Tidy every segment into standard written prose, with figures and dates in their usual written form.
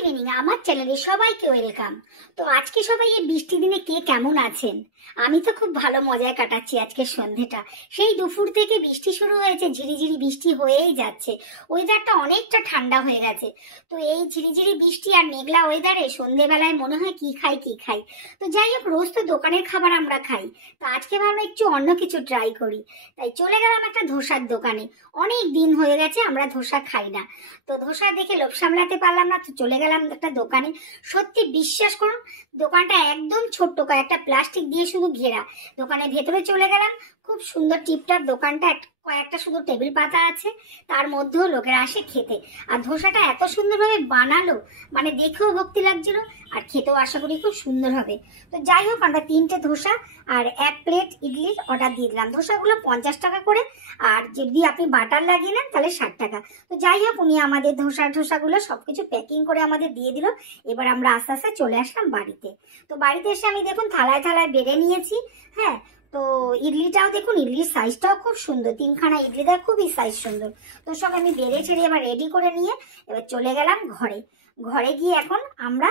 Evening আমার চ্যানেলে সবাইকে ওয়েলকাম। তো আজকে সবাই এই বৃষ্টি দিনে কে কেমন আছেন? আমি তো খুব ভালো মজায় কাটাচ্ছি আজকের সন্ধেটা। সেই দুপুর থেকে বৃষ্টি শুরু হয়েছে, ঝিরিঝিরি বৃষ্টি হয়েই যাচ্ছে। ওয়েদারটা অনেকটা ঠান্ডা হয়ে গেছে। তো এই ঝিরিঝিরি বৃষ্টি আর মেঘলা ওয়েদারে সন্ধেবেলায় মনে হয় কি খাই কি খাই। তো যাই হোক, রোজ তো দোকানের খাবার আমরা খাই, তো আজকে ভাবলাম একটু অন্য কিছু ট্রাই করি। তাই চলে গেলাম একটা ধোসার দোকানে। অনেক দিন হয়ে গেছে আমরা ধোসা খাই না। তো ধোসা দেখে লোভ সামলাতে পারলাম না, তো চলে গেলাম একটা দোকানে। সত্যি বিশ্বাস করুন, দোকানটা একদম ছোট্ট, কয়েকটা প্লাস্টিক দিয়ে শুধু ঘেরা। দোকানের ভেতরে চলে গেলাম, খুব সুন্দর টিপটাপ দোকানটা, কয়েকটা শুধু টেবিল পাতা আছে, তার মধ্যেও লোকেরা আসে খেতে। আর ধোসাটা এত সুন্দরভাবে বানালো, মানে দেখেও ভক্তি লাগছিল, আর খেতেও আশা করি খুব সুন্দর হবে। তো যাই হোক, আমরা 3টে ধোসা আর 1 প্লেট ইডলির অর্ডার দিয়ে দিলাম। ধোসাগুলো 50 টাকা করে, আর যদি আপনি বাটার লাগিয়ে নেন তাহলে 60 টাকা। তো যাই হোক, উনি আমাদের ধোসাগুলো সবকিছু প্যাকিং করে আমাদের দিয়ে দিল। এবার আমরা আস্তে আস্তে চলে আসলাম বাড়িতে। তো বাড়িতে এসে আমি দেখুন থালায় থালায় বেড়ে নিয়েছি। হ্যাঁ, তো ইডলিটাও দেখুন, ইডলির সাইজটাও খুব সুন্দর, 3খানা ইডলি দেয়, খুবই সাইজ সুন্দর। তো সব আমি বেড়ে ছেড়ে এবার রেডি করে নিয়ে এবার চলে গেলাম ঘরে। ঘরে গিয়ে এখন আমরা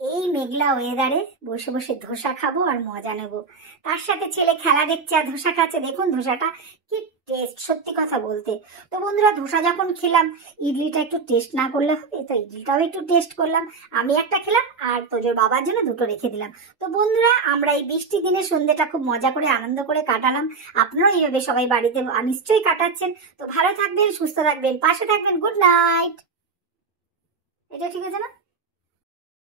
এই মেঘলা ওয়েদারে বসে বসে ধোসা খাবো আর মজা নেব। তার সাথে ছেলে খেলা দেখছে আর ধোসা খাচ্ছে। দেখুন ধোসাটা কি টেস্ট, সত্যি কথা বলতে। তো বন্ধুরা, ধোসা যখন খেলাম, ইডলিটা একটু টেস্ট না করলে হবে, তো ইডলিটাও একটু টেস্ট করলাম। আমি একটা খেলাম আর তোজোর বাবার জন্য 2টো রেখে দিলাম। তো বন্ধুরা, আমরা এই বৃষ্টির দিনে সন্ধ্যেটা খুব মজা করে আনন্দ করে কাটালাম। আপনারাও এইভাবে সবাই বাড়িতে নিশ্চয়ই কাটাচ্ছেন। তো ভালো থাকবেন, সুস্থ থাকবেন, পাশে থাকবেন। Good night. এটা ঠিক আছে না?